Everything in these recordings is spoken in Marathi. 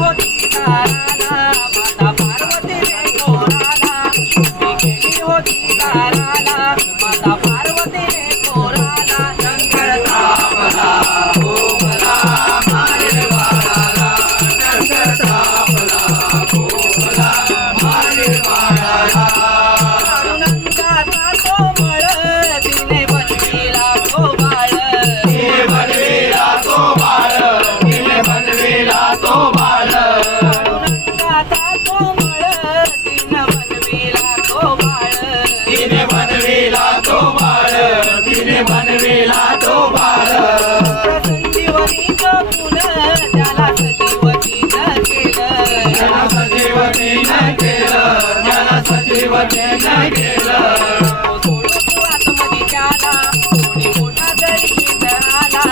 గోపీ बनविला तो बाळ संजीवनीचं पुन त्याला सजीवतीनं केलं. त्याला सजीवतीनं केलं त्याला सजीवतीनं केलं. सोडू आतमध्ये त्याला कोणी मोठा जरी आला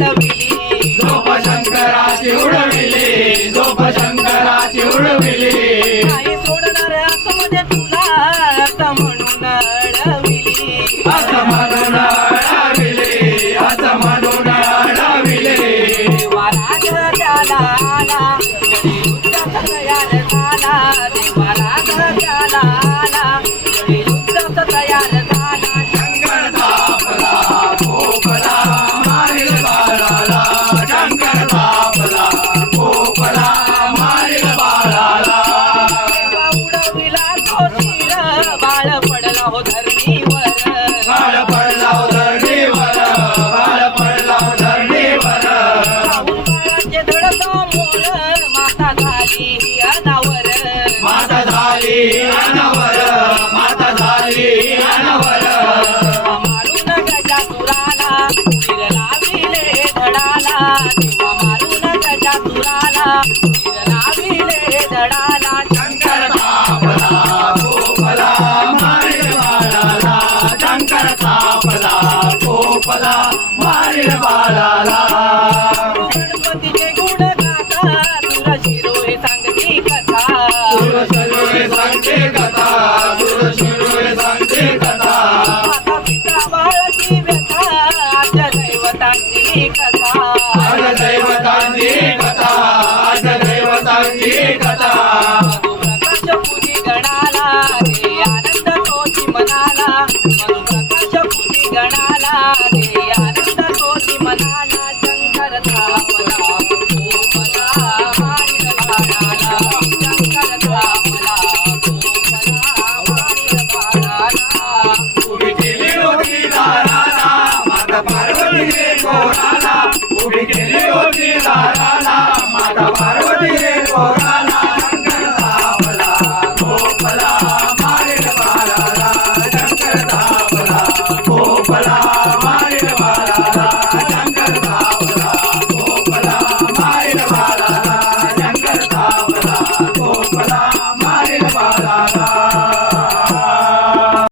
उडविली. झोप शंकराची उडविली. झोप शंकराची उडविली. नाही सोडणार आतमध्ये तुला असं म्हणून अडविली. असं म्हणून अडविली. असं म्हणून अडविली. देवा राग त्याला आला. जडी युद्धात तयार झाला. देवा राग त्याला आला. मारून लाविले धडाला शंकर तापला भोपला बाळाला शंकर बाळाला गणपतीचे गुण गाता तुला शिरोळे सांगती कथा. शिरोळे सांगते कथा शिरोळे सांगते कथा माता पिता बाळाची व्यथा दैवतांची कथा. आज बाळाला शंकर थांबला गोपला उभी केली होती दाराला. माता पार्वती रे उभी